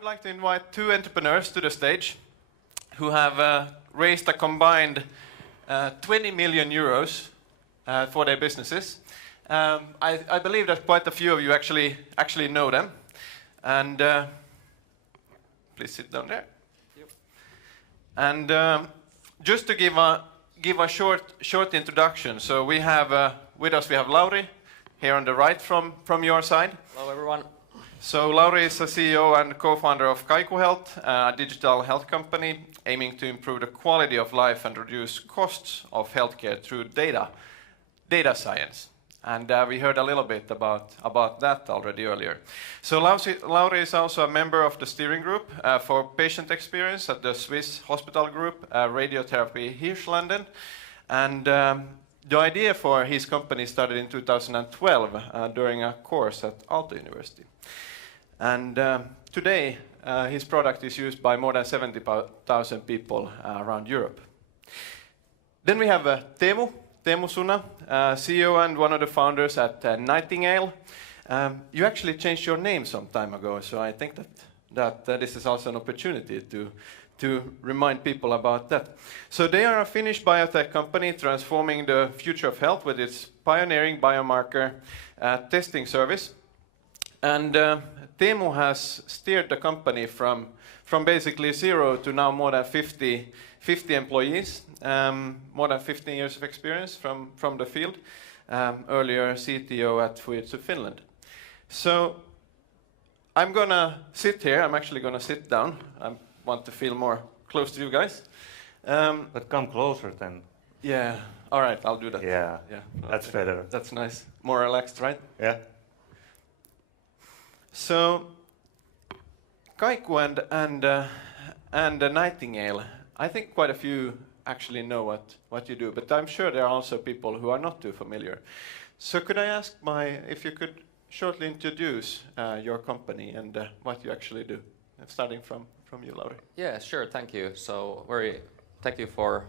would like to invite two entrepreneurs to the stage who have raised a combined 20 million euros for their businesses. I believe that quite a few of you actually know them. And please sit down there. Yep. And just to give a short introduction, so we have with us Lauri here on the right from your side. Hello everyone. So Lauri is a CEO and co-founder of Kaiku Health, a digital health company aiming to improve the quality of life and reduce costs of healthcare through data science. And we heard a little bit about that already earlier. So Lauri is also a member of the steering group for patient experience at the Swiss hospital group Radiotherapy Hirslanden. And the idea for his company started in 2012 during a course at Aalto University. And today his product is used by more than 70,000 people around Europe. Then we have Teemu Suna, CEO and one of the founders at Nightingale. You actually changed your name some time ago, so I think that this is also an opportunity to remind people about that. So they are a Finnish biotech company transforming the future of health with its pioneering biomarker testing service. And Teemu has steered the company from basically zero to now more than 50 employees, more than 15 years of experience from the field, earlier CTO at Fujitsu Finland. So I'm gonna sit here, I'm actually gonna sit down. I want to feel more close to you guys. But come closer then. Yeah, all right, I'll do that. Yeah, that's okay. better. That's nice, more relaxed, right? Yeah. So Kaiku and Nightingale, I think quite a few actually know what you do, but I'm sure there are also people who are not too familiar. So could I ask if you could shortly introduce your company and what you actually do, starting from you, Lauri. Yeah, sure, thank you. So thank you for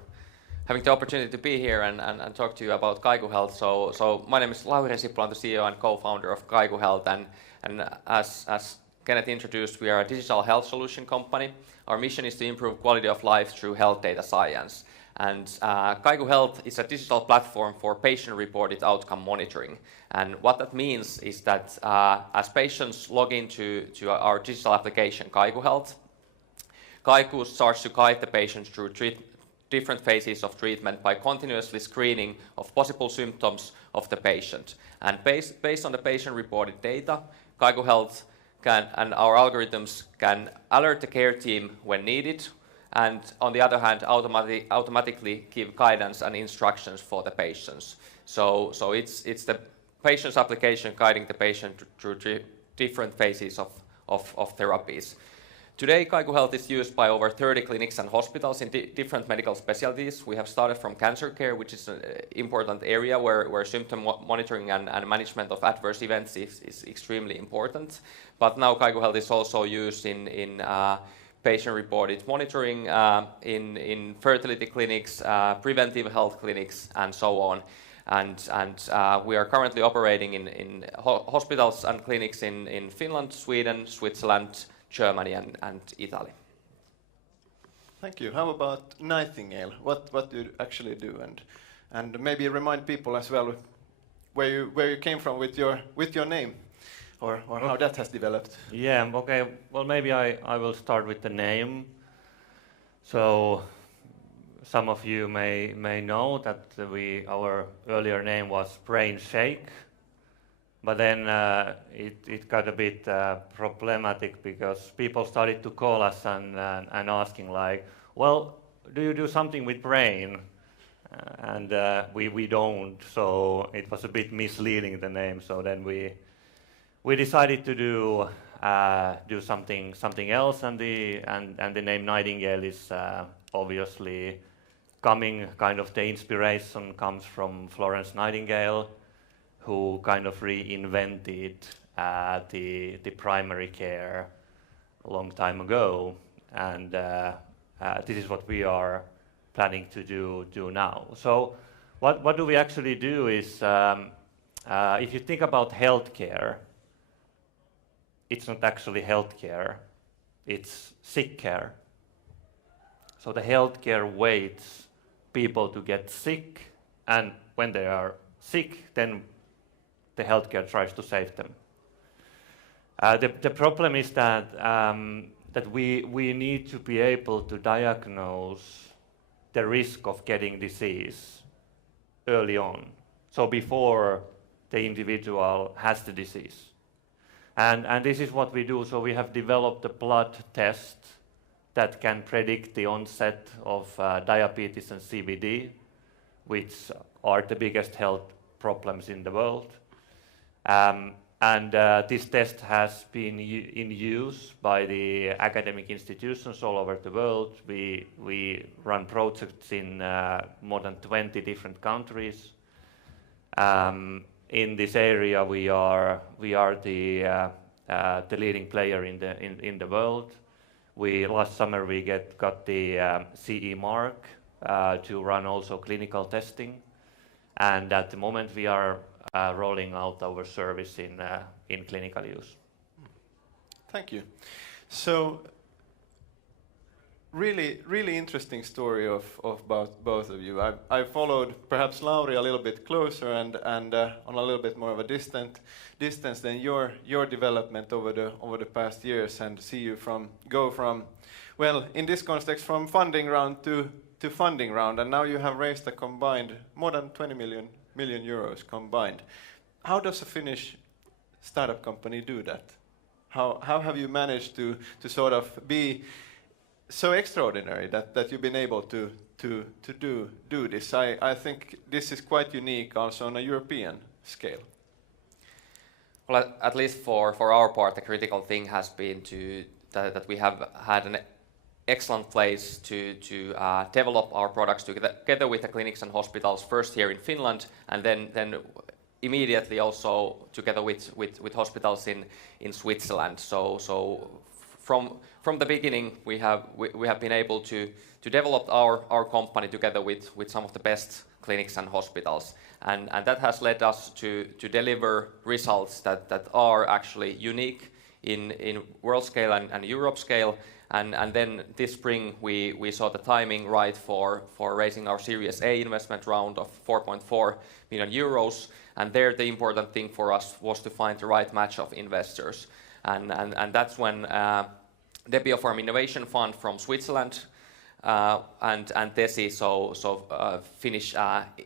having the opportunity to be here and talk to you about Kaiku Health. So my name is Lauri Sippola, I'm the CEO and co-founder of Kaiku Health, and as Kenneth introduced, we are a digital health solution company. Our mission is to improve quality of life through health data science. And Kaiku Health is a digital platform for patient-reported outcome monitoring. And what that means is that as patients log into our digital application, Kaiku Health, Kaiku starts to guide the patient through different phases of treatment by continuously screening of possible symptoms of the patient. And based on the patient-reported data, Kaiku Health and our algorithms can alert the care team when needed, and on the other hand, automatically give guidance and instructions for the patients. So it's the patient's application guiding the patient through different phases of therapies. Today, Kaiku Health is used by over 30 clinics and hospitals in different medical specialties. We have started from cancer care, which is an important area where symptom monitoring and management of adverse events is extremely important. But now Kaiku Health is also used in patient-reported monitoring, in fertility clinics, preventive health clinics, and so on. And we are currently operating in hospitals and clinics in Finland, Sweden, Switzerland, Germany and Italy. Thank you. How about Nightingale? What do you actually do, and maybe remind people as well where you came from with your name, or how that has developed. Yeah. Okay. Well, maybe I will start with the name. So some of you may know that our earlier name was Brain Shake. But then it got a bit problematic because people started to call us and asking like, well, do you do something with brain? And we don't, so it was a bit misleading, the name. So then we decided to do something else, and the name Nightingale is obviously coming. Kind of the inspiration comes from Florence Nightingale, who kind of reinvented the primary care a long time ago, and this is what we are planning to do now. So what do we actually do is, if you think about healthcare, it's not actually healthcare, it's sick care. So the healthcare waits people to get sick, and when they are sick, then the healthcare tries to save them. The problem is that that we need to be able to diagnose the risk of getting disease early on, so before the individual has the disease. And this is what we do. So we have developed a blood test that can predict the onset of diabetes and CVD, which are the biggest health problems in the world. This test has been in use by the academic institutions all over the world. We run projects in more than 20 different countries. In this area, we are the leading player in the world. Last summer we got the CE mark to run also clinical testing, and at the moment we are rolling out our service in clinical use. Thank you. So, really interesting story of both of you. I followed perhaps Lauri a little bit closer and on a little bit more of a distance than your development over the past years, and see you go from well, in this context, from funding round to funding round, and now you have raised a combined more than 20 million euros combined. How does a Finnish startup company do that? How have you managed to sort of be so extraordinary that you've been able to do this? I think this is quite unique also on a European scale. Well, at least for our part, the critical thing has been that we have had an excellent place to develop our products together with the clinics and hospitals, first here in Finland, and then immediately also together with hospitals in Switzerland. So from the beginning, we have been able to develop our company together with some of the best clinics and hospitals, and that has led us to deliver results that are actually unique in world scale and Europe scale. And then this spring we saw the timing right for raising our Series A investment round of 4.4 million euros. And there the important thing for us was to find the right match of investors. And that's when the Biopharm Innovation Fund from Switzerland and TESI, so Finnish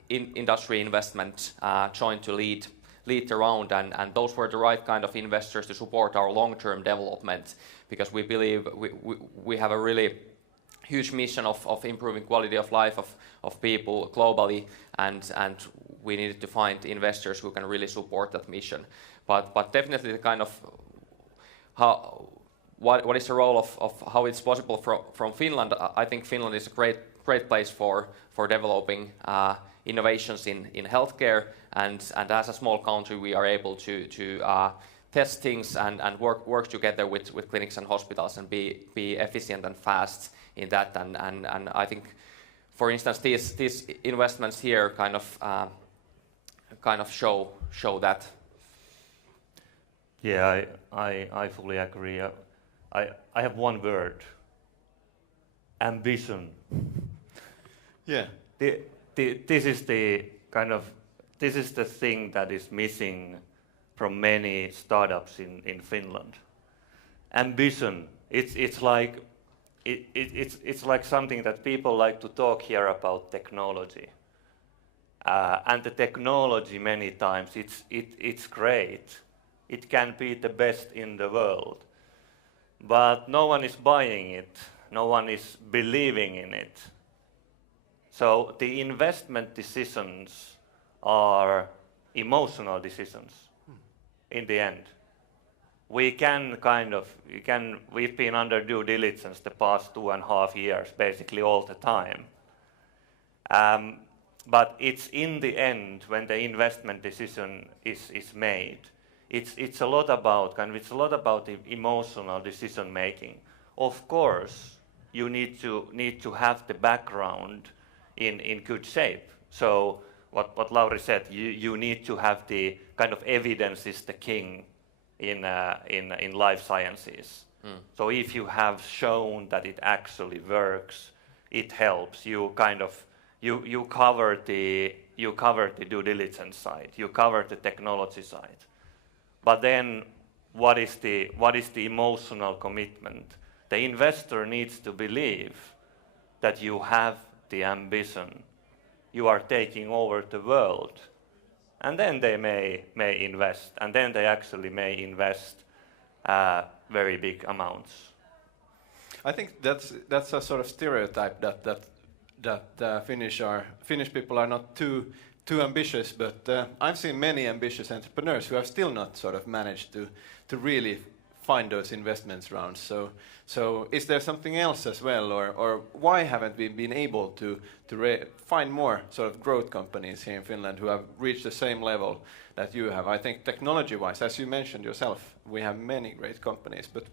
industry investment, joined to lead the round, and those were the right kind of investors to support our long-term development, because we believe we have a really huge mission of improving quality of life of people globally, and we needed to find investors who can really support that mission. But definitely the kind of what is the role of how it's possible from Finland. I think Finland is a great place for developing innovations in healthcare, and as a small country we are able to test things and work together with clinics and hospitals and be efficient and fast in that, and I think, for instance, these investments here kind of show that. Yeah, I fully agree. I have one word: ambition. Yeah. This is the thing that is missing from many startups in Finland. Ambition. It's like something that people like to talk here about technology, and the technology many times it's great. It can be the best in the world, but no one is buying it. No one is believing in it. So the investment decisions are emotional decisions in the end. We've been under due diligence the past 2.5 years, basically all the time. But it's in the end when the investment decision is made. It's a lot about the emotional decision making. Of course, you need to have the background in good shape. So what Lauri said, you need to have the kind of evidence is the king in life sciences. So if you have shown that it actually works, it helps. You kind of you cover the due diligence side, you cover the technology side. But then what is the emotional commitment? The investor needs to believe that you have the ambition. You are taking over the world. And then they may invest, and then they actually may invest very big amounts. I think that's a sort of stereotype that Finnish people are not too ambitious, but I've seen many ambitious entrepreneurs who have still not sort of managed to really find those investments rounds. So is there something else as well, or why haven't we been able to find more sort of growth companies here in Finland who have reached the same level that you have? I think technology-wise, as you mentioned yourself, we have many great companies, but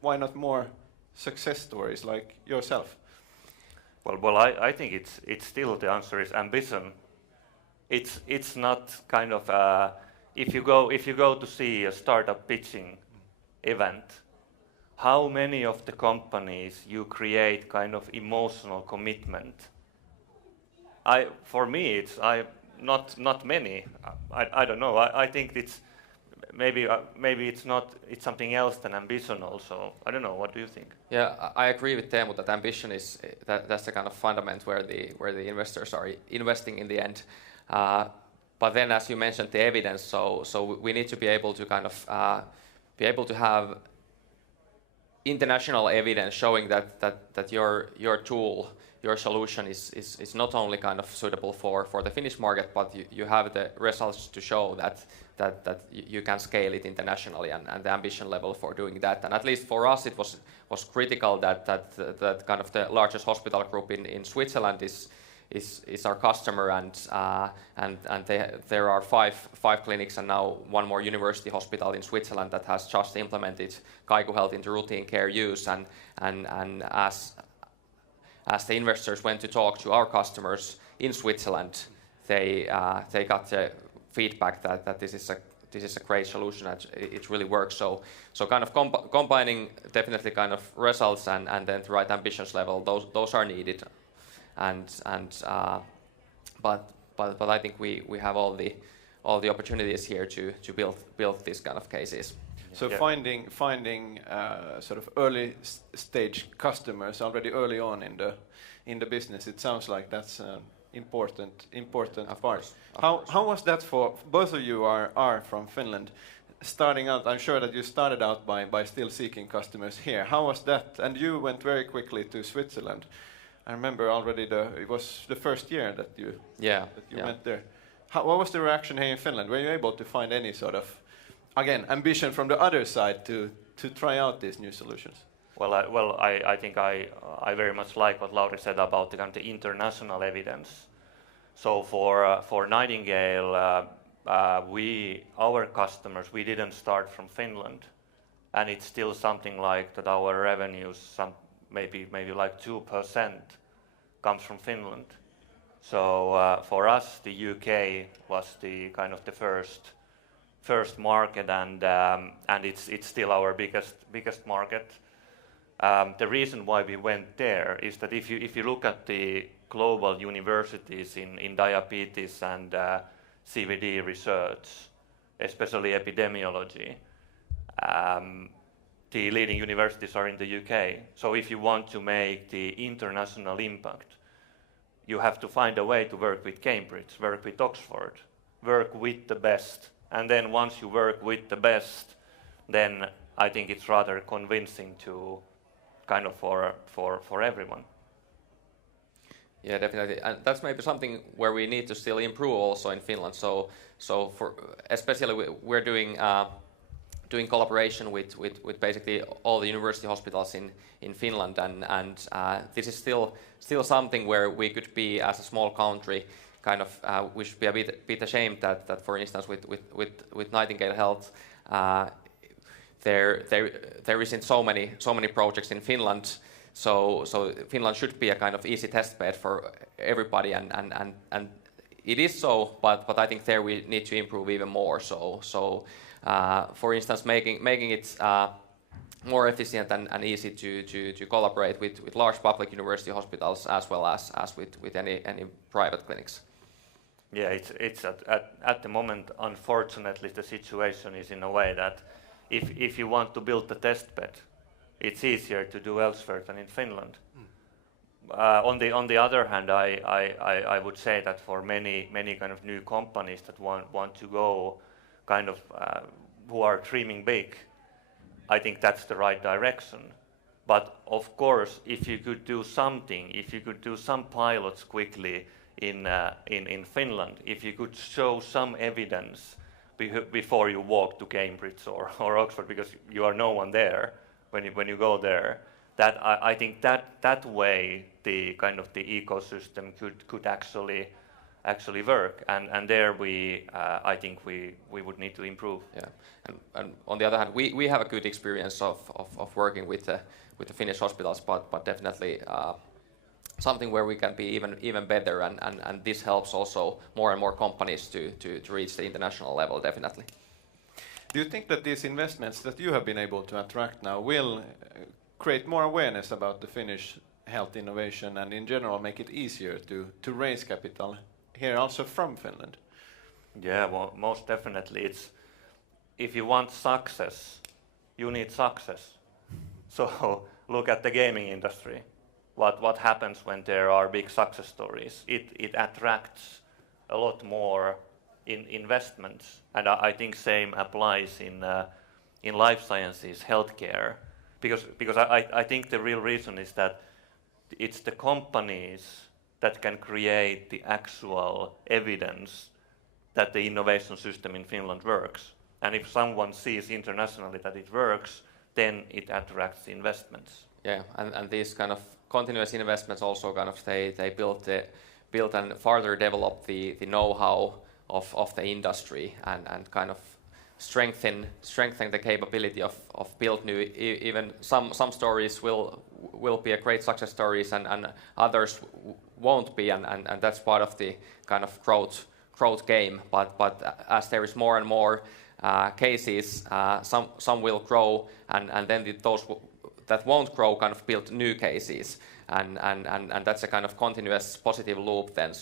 why not more success stories like yourself? Well, I think it's still, the answer is ambition. It's not kind of if you go to see a startup pitching event, how many of the companies you create kind of emotional commitment? For me, it's not many. I don't know. I think it's maybe it's something else than ambition also. I don't know. What do you think? Yeah, I agree with Teemu that ambition is that's the kind of fundament where the investors are investing in the end. But then, as you mentioned, the evidence. So we need to be able to kind of be able to have international evidence showing that your tool, your solution is not only kind of suitable for the Finnish market, but you have the results to show that you can scale it internationally, and the ambition level for doing that. And at least for us, it was critical that kind of the largest hospital group in Switzerland is our customer, and there are five clinics and now one more university hospital in Switzerland that has just implemented Kaiku Health into routine care use, and as the investors went to talk to our customers in Switzerland, they got the feedback that this is a great solution, and it really works. So kind of combining definitely kind of results and then the right ambitions level, those are needed. But I think we have all the opportunities here to build these kind of cases. So finding sort of early stage customers already early on in the business, it sounds like that's important of part. Course. How was that for both of you are from Finland? Starting out, I'm sure that you started out by still seeking customers here. How was that? And you went very quickly to Switzerland. I remember already it was the first year that you went there. What was the reaction here in Finland? Were you able to find any sort of, again, ambition from the other side to try out these new solutions? Well, I think I very much like what Lauri said about the kind of international evidence. So for Nightingale, our customers, we didn't start from Finland, and it's still something like that. Our revenues, maybe like 2% comes from Finland. So for us, the UK was the kind of the first market, and it's still our biggest market. The reason why we went there is that if you look at the global universities in diabetes and CVD research, especially epidemiology, the leading universities are in the UK. So if you want to make the international impact, you have to find a way to work with Cambridge, work with Oxford, work with the best. And then once you work with the best, then I think it's rather convincing to kind of for everyone. Yeah, definitely, and that's maybe something where we need to still improve also in Finland. So for especially we're doing collaboration with basically all the university hospitals in Finland, and this is still something where we could be, as a small country, kind of we should be a bit ashamed that for instance with Nightingale Health there isn't so many projects in Finland. So Finland should be a kind of easy test bed for everybody, and it is so, but I think there we need to improve even more. So for instance, making it more efficient and easy to collaborate with large public university hospitals as well as with any private clinics. Yeah, it's at the moment, unfortunately, the situation is in a way that if you want to build the test bed, it's easier to do elsewhere than in Finland. On the other hand, I would say that for many kind of new companies that want to go kind of who are dreaming big, I think that's the right direction. But of course, if you could do something, if you could do some pilots quickly in Finland, if you could show some evidence before you walk to Cambridge or Oxford, because you are no one there when you go there, that I think that way the kind of the ecosystem could actually work, and there I think we would need to improve. Yeah, and on the other hand, we have a good experience of working with the Finnish hospitals, but definitely something where we can be even better, and this helps also more and more companies to reach the international level, definitely. Do you think that these investments that you have been able to attract now will create more awareness about the Finnish health innovation and in general make it easier to raise capital here also from Finland? Yeah, well, most definitely. If you want success, you need success. So look at the gaming industry. What happens when there are big success stories? It attracts a lot more in investments, and I think same applies in life sciences, healthcare, because I think the real reason is that it's the companies that can create the actual evidence that the innovation system in Finland works. And if someone sees internationally that it works, then it attracts investments. Yeah, and these kind of continuous investments also kind of they build and further develop the know-how of the industry and kind of strengthen the capability of build new. Even some stories will be a great success stories and others won't be, and that's part of the kind of growth game. But as there is more and more cases, some will grow, and then those that won't grow kind of build new cases, and that's a kind of continuous positive loop then.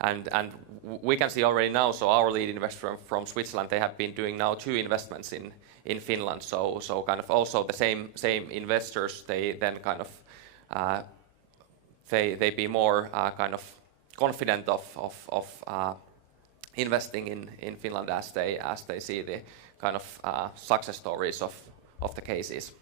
And we can see already now, so our lead investor from Switzerland, they have been doing now 2 investments in Finland, so kind of also the same investors, they then kind of they be more kind of confident of investing in Finland as they see the kind of success stories of the cases.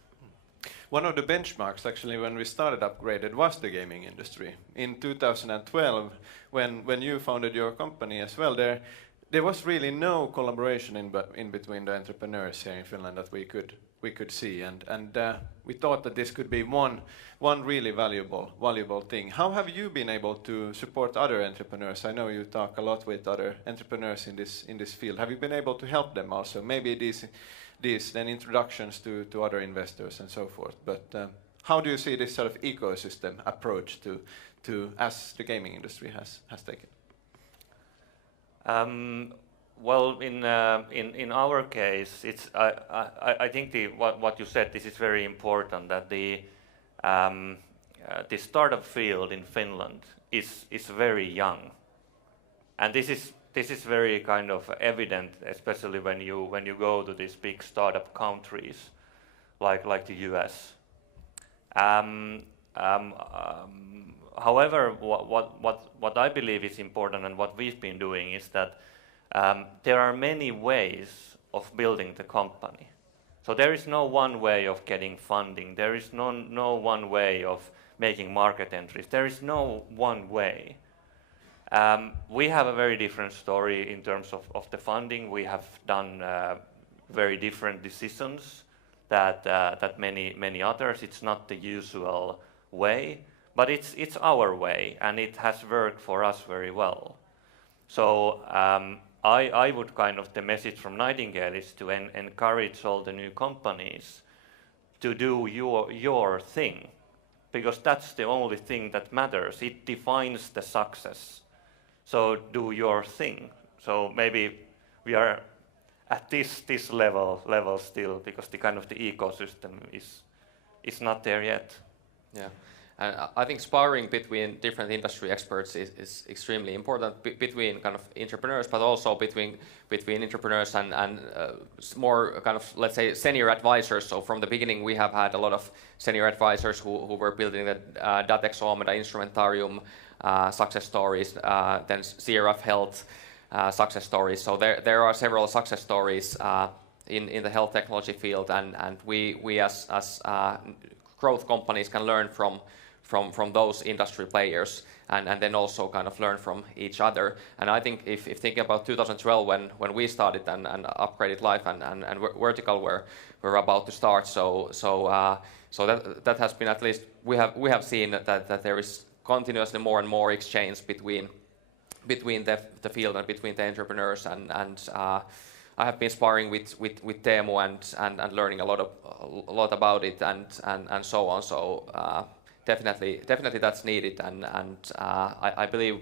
One of the benchmarks actually when we started Upgraded was the gaming industry. In 2012, when you founded your company as well, there was really no collaboration in between the entrepreneurs here in Finland that we could see, and we thought that this could be one really valuable thing. How have you been able to support other entrepreneurs? I know you talk a lot with other entrepreneurs in this field. Have you been able to help them also? Maybe these then introductions to other investors and so forth. But how do you see this sort of ecosystem approach to as the gaming industry has taken? Well, in our case, it's I think what you said, this is very important, that the startup field in Finland is very young, and this is very kind of evident, especially when you go to these big startup countries like the US. However, what I believe is important and what we've been doing is that there are many ways of building the company. So there is no one way of getting funding. There is no one way of making market entries. There is no one way. We have a very different story in terms of the funding. We have done very different decisions that many others. It's not the usual way, but it's our way, and it has worked for us very well. So I would kind of, the message from Nightingale is to encourage all the new companies to do your thing, because that's the only thing that matters. It defines the success. So do your thing. So maybe we are at this level still, because the kind of the ecosystem is not there yet. Yeah, and I think sparring between different industry experts is extremely important between kind of entrepreneurs, but also between entrepreneurs and more kind of, let's say, senior advisors. So from the beginning, we have had a lot of senior advisors who were building the DATEX-Omeda Instrumentarium success stories, then CRF Health success stories. So there are several success stories in the health technology field, and we as growth companies can learn from those industry players, and then also kind of learn from each other. And I think if thinking about 2012 when we started and Upgraded Life and Vertical were about to start, so that has been, at least we have seen that there is continuously more and more exchange between the field and between the entrepreneurs, and I have been sparring with Teemu and learning a lot about it and so on. So definitely that's needed, and I believe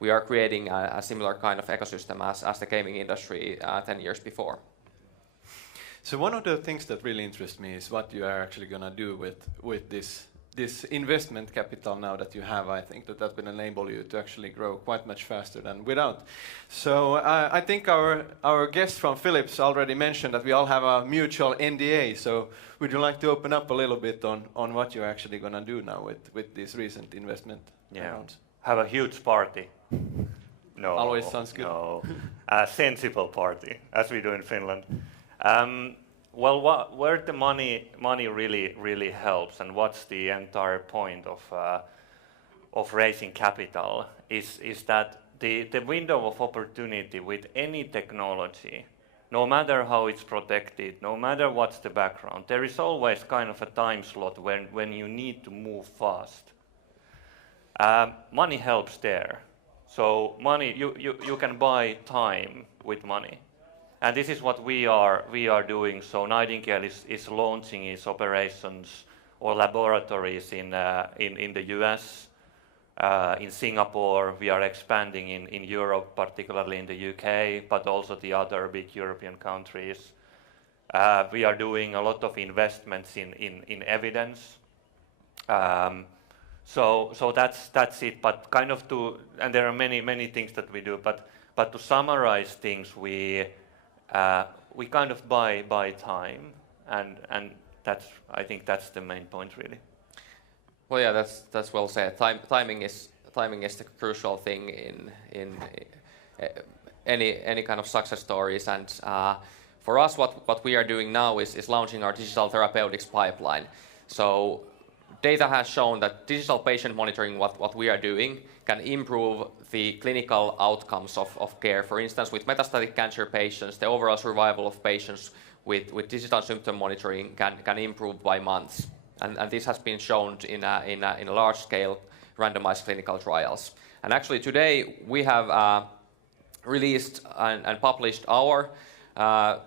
we are creating a similar kind of ecosystem as the gaming industry 10 years before. So one of the things that really interests me is what you are actually going to do with this investment capital now that you have. I think that will enable you to actually grow quite much faster than without. So I think our guest from Philips already mentioned that we all have a mutual NDA. So would you like to open up a little bit on what you're actually going to do now with these recent investment rounds? Have a huge party. No. Always sounds good. No. A sensible party, as we do in Finland. Well, where the money really helps, and what's the entire point of raising capital is that the window of opportunity with any technology, no matter how it's protected, no matter what's the background, there is always kind of a time slot when you need to move fast. Money helps there. So money, you can buy time with money. And this is what we are doing. So Nightingale is launching its operations or laboratories in the US, in Singapore. We are expanding in Europe, particularly in the UK, but also the other big European countries. We are doing a lot of investments in evidence. So that's it. But kind of and there are many things that we do. But to summarize things, we kind of buy time, and I think that's the main point, really. Well, yeah, that's well said. Timing is the crucial thing in any kind of success stories, and for us, what we are doing now is launching our digital therapeutics pipeline. So data has shown that digital patient monitoring, what we are doing, can improve the clinical outcomes of care. For instance, with metastatic cancer patients, the overall survival of patients with digital symptom monitoring can improve by months. And this has been shown in a large-scale randomized clinical trials. And actually today we have released and published our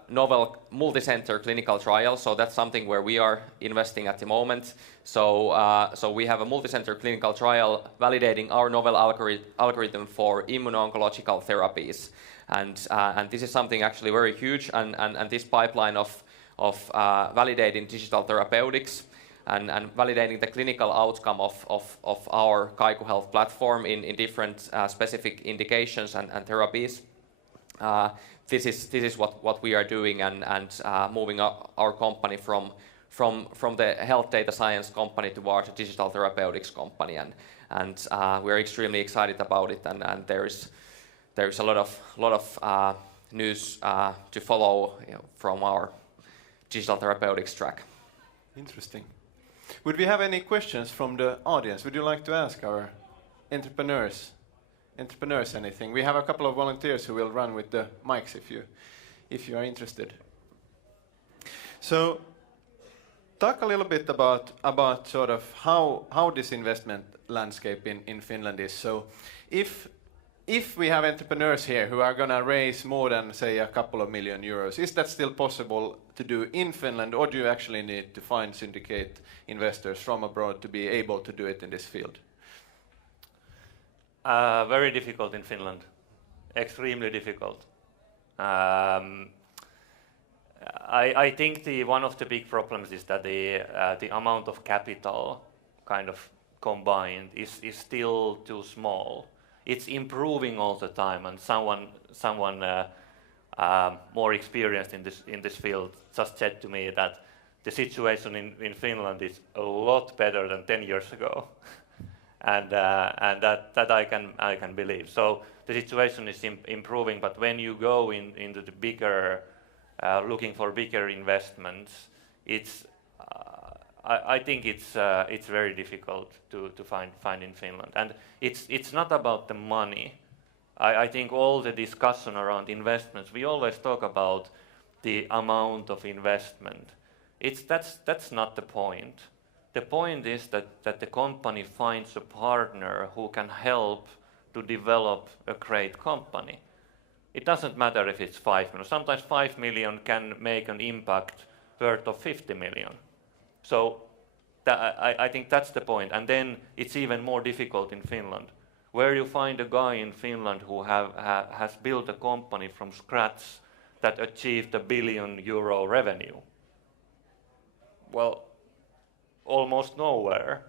novel multi-center clinical trial. So that's something where we are investing at the moment. So we have a multi-center clinical trial validating our novel algorithm for immuno-oncological therapies. And this is something actually very huge. And this pipeline of validating digital therapeutics and validating the clinical outcome of our Kaiku Health platform in different specific indications and therapies. This is what we are doing, and moving our company from the health data science company towards a digital therapeutics company, and we're extremely excited about it, and there is a lot of news to follow, from our digital therapeutics track. Interesting. Would we have any questions from the audience? Would you like to ask our entrepreneurs anything? We have a couple of volunteers who will run with the mics if you are interested. So talk a little bit about sort of how this investment landscape in Finland is. So if we have entrepreneurs here who are going to raise more than, say, a couple of million euros, is that still possible to do in Finland, or do you actually need to find syndicate investors from abroad to be able to do it in this field? Very difficult in Finland, extremely difficult. I think one of the big problems is that the amount of capital kind of combined is still too small. It's improving all the time, and someone more experienced in this field just said to me that the situation in Finland is a lot better than 10 years ago, and that I can believe. So the situation is improving, but when you go into the bigger, looking for bigger investments, it's I think it's very difficult to find in Finland, and it's not about the money. I think all the discussion around investments, we always talk about the amount of investment. That's not the point. The point is that the company finds a partner who can help to develop a great company. It doesn't matter if it's 5 million. Sometimes 5 million can make an impact worth of 50 million. So I think that's the point. And then it's even more difficult in Finland, where you find a guy in Finland who has built a company from scratch that achieved €1 billion revenue. Well, almost nowhere.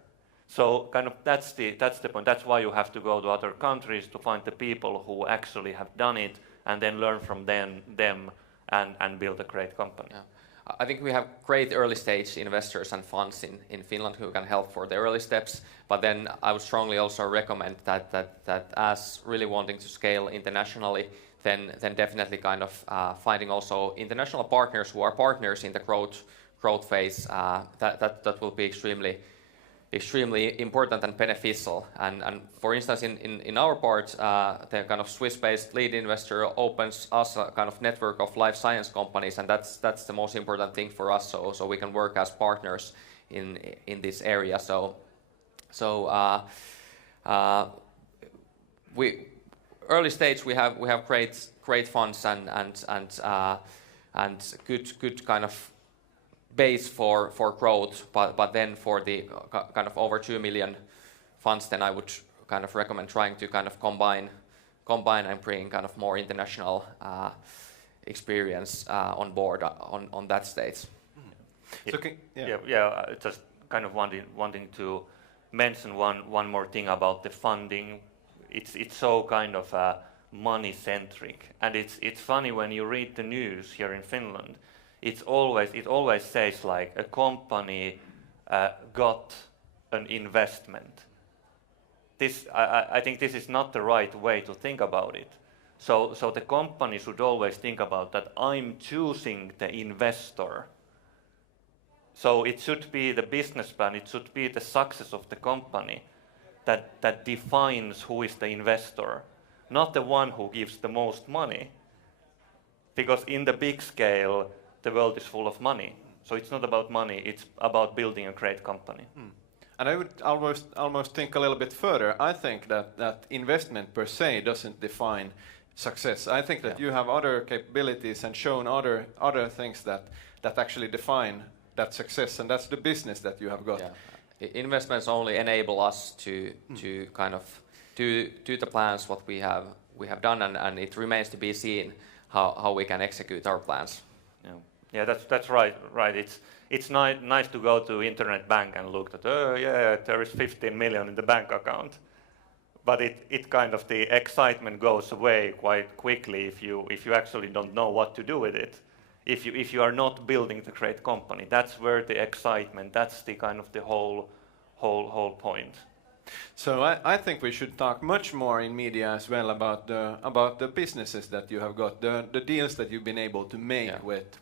So kind of that's the point. That's why you have to go to other countries to find the people who actually have done it and then learn from them and build a great company. Yeah. I think we have great early stage investors and funds in Finland who can help for the early steps, but then I would strongly also recommend that as really wanting to scale internationally, then definitely kind of finding also international partners who are partners in the growth phase. That will be extremely important and beneficial. And for instance, in our part, the kind of Swiss-based lead investor opens us a kind of network of life science companies, and that's the most important thing for us. So we can work as partners in this area. We early stage we have great funds and good kind of base for growth, but then for the kind of over 2 million funds, then I would kind of recommend trying to kind of combine and bring kind of more international experience on board on that stage. So just kind of wanting to mention one more thing about the funding. It's so kind of money centric, and it's funny when you read the news here in Finland. It always says like a company got an investment. I think this is not the right way to think about it. So the company should always think about that I'm choosing the investor. So it should be the business plan, it should be the success of the company that defines who is the investor, not the one who gives the most money. Because in the big scale, the world is full of money. So it's not about money, it's about building a great company. And I would almost think a little bit further. I think that investment per se doesn't define success. I think that you have other capabilities and shown other things that actually define that success, and that's the business that you have got. Yeah. Investments only enable us to kind of do the plans what we have done, and it remains to be seen how we can execute our plans. Yeah, that's right. It's nice to go to internet bank and look at there is 15 million in the bank account, but it kind of the excitement goes away quite quickly if you actually don't know what to do with it. If you are not building the great company, that's where the excitement. That's the kind of the whole point. So I think we should talk much more in media as well about the businesses that you have got, the deals that you've been able to make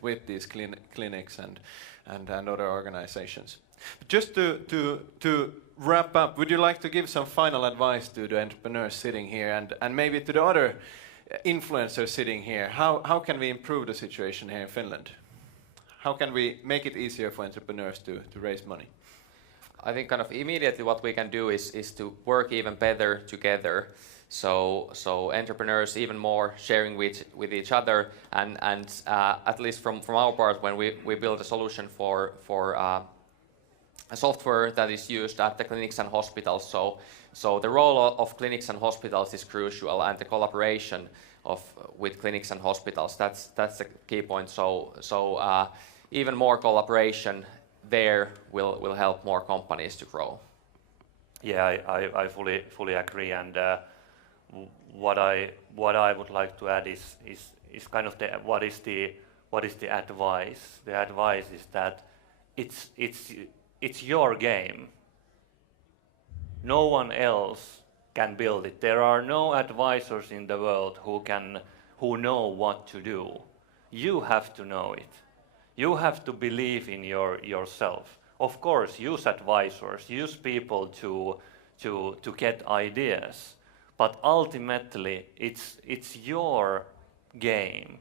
with these clinics and other organizations. Just to wrap up, would you like to give some final advice to the entrepreneurs sitting here and maybe to the other influencers sitting here? How can we improve the situation here in Finland? How can we make it easier for entrepreneurs to raise money? I think kind of immediately what we can do is to work even better together. So entrepreneurs even more sharing with each other, and at least from our part, when we build a solution for a software that is used at the clinics and hospitals. So the role of clinics and hospitals is crucial, and the collaboration with clinics and hospitals. That's the key point. So even more collaboration there will help more companies to grow. Yeah, I fully agree. And what I would like to add is kind of what is the advice? The advice is that it's your game. No one else can build it. There are no advisors in the world who know what to do. You have to know it. You have to believe in yourself. Of course, use advisors, use people to get ideas, but ultimately it's your game.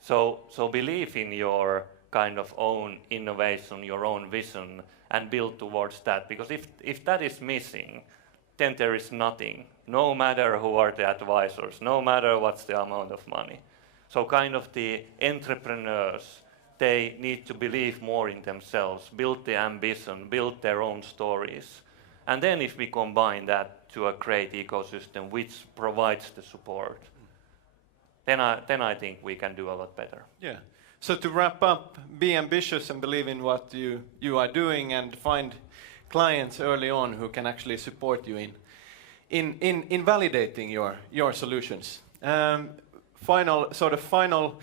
So believe in your kind of own innovation, your own vision, and build towards that. Because if that is missing, then there is nothing, no matter who are the advisors, no matter what's the amount of money. So kind of the entrepreneurs, they need to believe more in themselves, build the ambition, build their own stories. And then if we combine that to a great ecosystem which provides the support, then I think we can do a lot better. Yeah. So to wrap up, be ambitious and believe in what you are doing, and find clients early on who can actually support you in validating your solutions. Final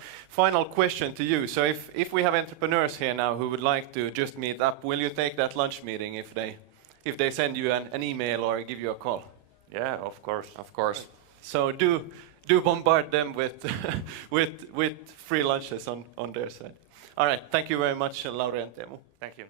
question to you. So if we have entrepreneurs here now who would like to just meet up, will you take that lunch meeting if they send you an email or give you a call? Yeah, of course. Of course. So do bombard them with with free lunches on their side. All right. Thank you very much, Lauri and Teemu. Thank you.